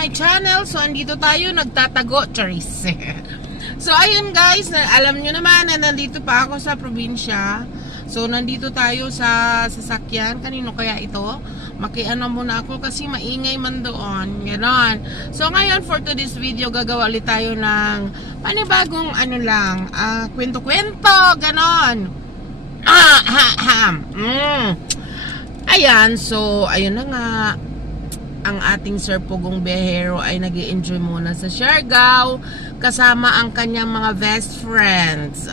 my channel. So, andito tayo, nagtatago, charis. So, ayun guys, alam nyo naman na nandito pa ako sa probinsya. So, nandito tayo sa sasakyan. Kanino kaya ito? Makiano muna ako kasi maingay man doon. Ganon. So, ngayon, for today's video, gagawa ulit tayo ng panibagong kwento-kwento. Ganon. Ayan, so, ayun na nga. Ang ating Sir Pugong Biyahero ay nag-i-enjoy muna sa Siargao kasama ang kanyang mga best friends.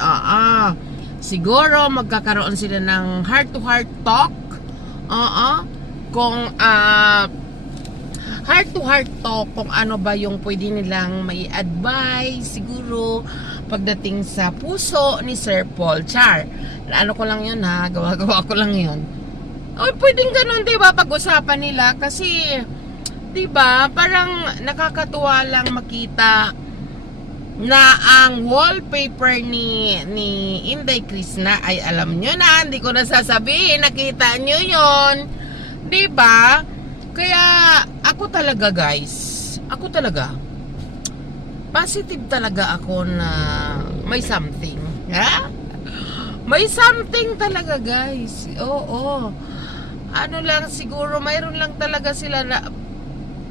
Siguro magkakaroon sila ng heart-to-heart talk. Kung heart-to-heart talk, kung ano ba yung pwede nilang may advice siguro pagdating sa puso ni Sir Paul. Char, ano ko lang yun ha, gawa-gawa ko lang yun. O pwedeng ganun, diba, pag-usapan nila kasi, diba, parang nakakatuwa lang makita na ang wallpaper ni Inday Krishna ay alam nyo na, hindi ko nasasabihin, nakita nyo yon, diba? Kaya ako talaga guys, positive talaga ako na may something, ha? May something talaga guys. Oo. Ano lang siguro, mayroon lang talaga sila na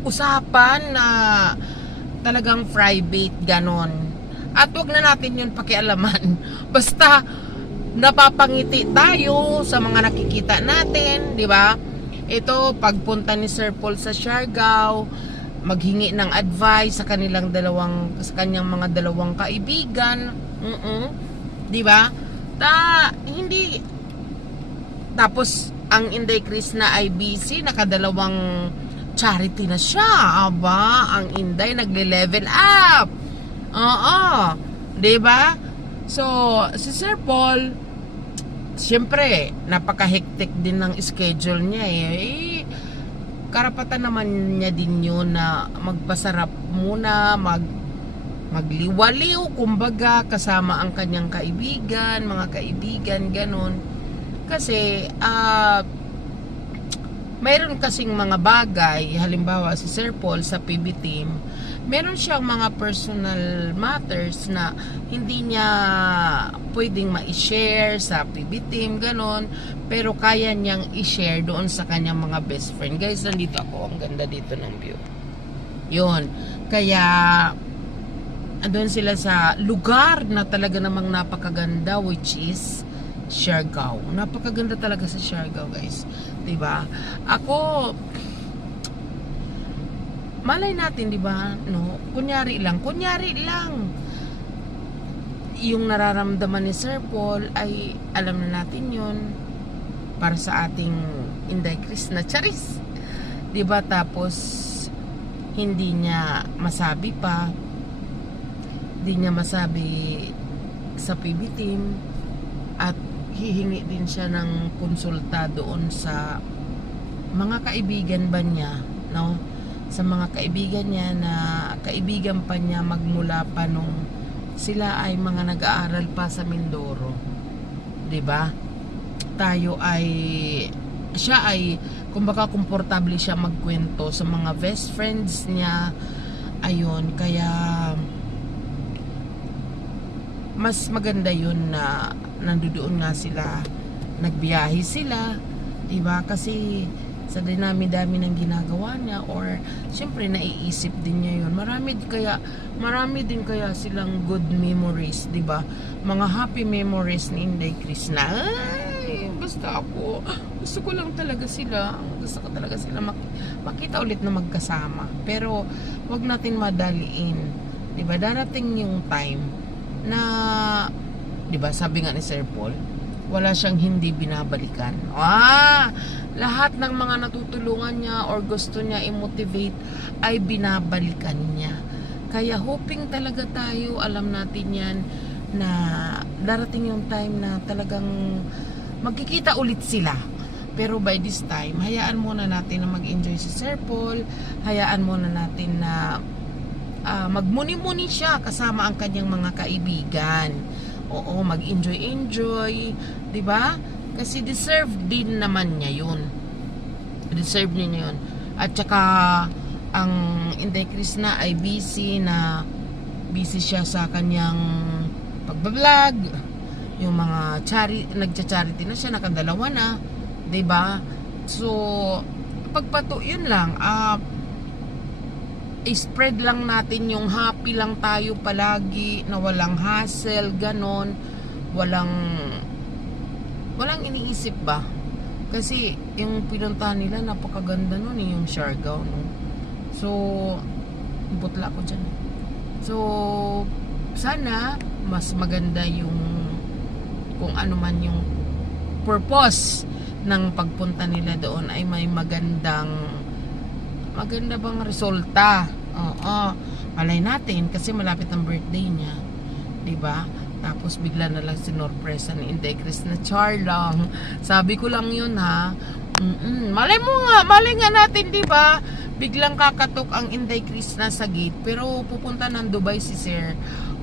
usapan na talagang private ganon. At wag na natin yun pakialaman. Basta napapangiti tayo sa mga nakikita natin, di ba? Ito, pagpunta ni Sir Paul sa Siargao, maghingi ng advice sa kanyang mga dalawang kaibigan. Di ba? Hindi. Tapos ang Inday Krishna ay busy, nakadalawang charity na siya. Aba, ang Inday nagle-level up. Diba? So, si Sir Paul, siyempre, napaka-hectic din ng schedule niya karapatan naman niya din yun na magpasarap muna, magliwaliw, kumbaga, kasama ang kanyang kaibigan, mga kaibigan, ganun. Kasi, mayroon kasing mga bagay, halimbawa si Sir Paul sa PB team, meron siyang mga personal matters na hindi niya pwedeng ma-share sa PB team, ganun, pero kaya niyang i-share doon sa kanyang mga best friend. Guys, nandito ako, ang ganda dito ng view. Yun, kaya andun sila sa lugar na talaga namang napakaganda, which is Siargao. Napakaganda talaga sa Siargao, guys. Diba? Ako, malay natin, diba? No? Kunyari lang. Yung nararamdaman ni Sir Paul ay alam na natin yun para sa ating Inday Krishna. Charis! Diba? Tapos, hindi niya masabi pa. Hindi niya masabi sa PB team at hihingi din siya ng konsulta doon sa mga kaibigan ba niya, no? Sa mga kaibigan niya na kaibigan pa niya magmula pa nung sila ay mga nag-aaral pa sa Mindoro. 'Di ba? Siya ay kumbaga komportable siya magkwento sa mga best friends niya. Ayun, kaya mas maganda yun na nandoon nga sila, nagbiyahe sila, diba? Kasi sa dinami-dami ng ginagawa niya, or siyempre naiisip din niya yun. Marami din kaya silang good memories, diba? Mga happy memories ni Inday Krishna. Ay, basta ako, gusto ko talaga sila makita ulit na magkasama. Pero wag natin madaliin, diba? Darating yung time na, diba, sabi nga ni Sir Paul, wala siyang hindi binabalikan. Lahat ng mga natutulungan niya or gusto niya i-motivate ay binabalikan niya. Kaya hoping talaga tayo, alam natin yan, na darating yung time na talagang magkikita ulit sila. Pero by this time, hayaan muna natin na mag-enjoy si Sir Paul, hayaan muna natin na magmuni-muni siya kasama ang kanyang mga kaibigan. Oo, mag-enjoy, 'di ba? Kasi deserve din naman niya 'yun. Deserve niya 'yun. At saka ang Inday Krishna ay busy siya sa kanyang pagbablog, yung mga nagcha-charity na siya, nakadalawa na, 'di ba? So yun lang, i-spread lang natin yung happy lang tayo palagi, na walang hassle, ganon, walang iniisip ba. Kasi yung pinuntahan nila, napakaganda nun yung Siargao, no? So butla ko dyan. So sana mas maganda yung kung ano man yung purpose ng pagpunta nila doon, ay may maganda bang resulta. Oo, malay natin kasi malapit ang birthday niya, 'di ba? Tapos bigla na lang sinorpresa ni Inday Krishna, char lang. Sabi ko lang yun, ha. Malay nga natin, 'di ba? Biglang kakatok ang Inday Krishna sa gate, pero pupunta ng Dubai si Sir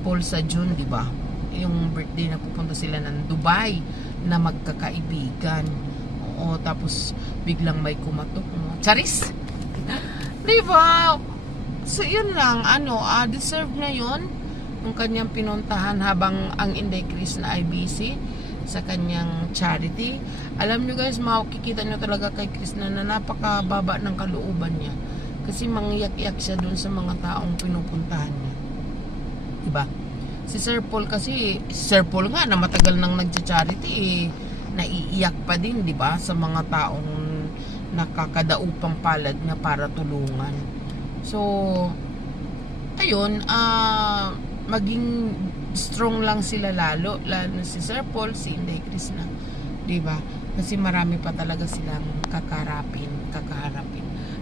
Paul sa June, 'di ba? Yung birthday na pupunta sila ng Dubai na magkakaibigan. Oo, tapos biglang may kumatok, no? Charis. 'Di ba? So yun lang, deserve na yun yung kanyang pinuntahan habang ang Inday Krishna ay busy sa kanyang charity. Alam nyo guys, makikita nyo talaga kay Krishna na napakababa ng kalooban niya, kasi mangyak-yak siya dun sa mga taong pinupuntahan niya, diba? Si Sir Paul nga na matagal nang nagcha-charity, naiiyak pa din, diba, sa mga taong nakakadaupang palad niya para tulungan. So ayun, maging strong lang sila lalo si Sir Paul, si Inday Krishna, 'di ba? Kasi marami pa talaga silang kakaharapin.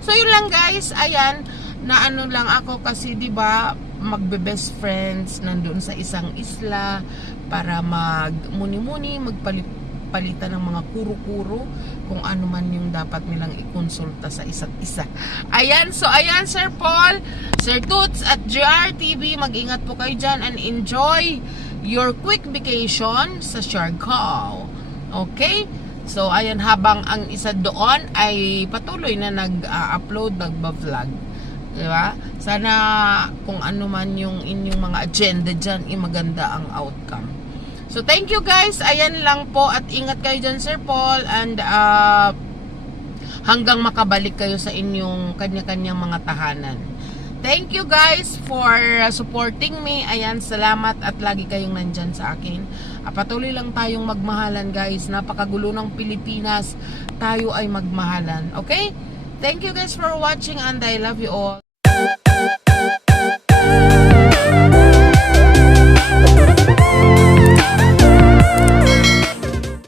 So yun lang guys, ayan, na lang ako kasi 'di ba, magbe-best friends nandoon sa isang isla para magmuni-muni, magpalitan ng mga kuro-kuro kung ano man yung dapat nilang ikonsulta sa isa't isa. Ayan, so ayan Sir Paul, Sir Toots at GRTV, mag-ingat po kayo dyan and enjoy your quick vacation sa Siargao. Okay? So ayan, habang ang isa doon ay patuloy na nag-upload, nagba-vlog. Diba? Sana kung ano man yung inyong mga agenda dyan, maganda ang outcome. So thank you guys, ayan lang po, at ingat kayo dyan Sir Paul, and hanggang makabalik kayo sa inyong kanya-kanyang mga tahanan. Thank you guys for supporting me. Ayan, salamat at lagi kayong nandyan sa akin. Patuloy lang tayong magmahalan guys, napakagulo ng Pilipinas, tayo ay magmahalan. Okay? Thank you guys for watching and I love you all.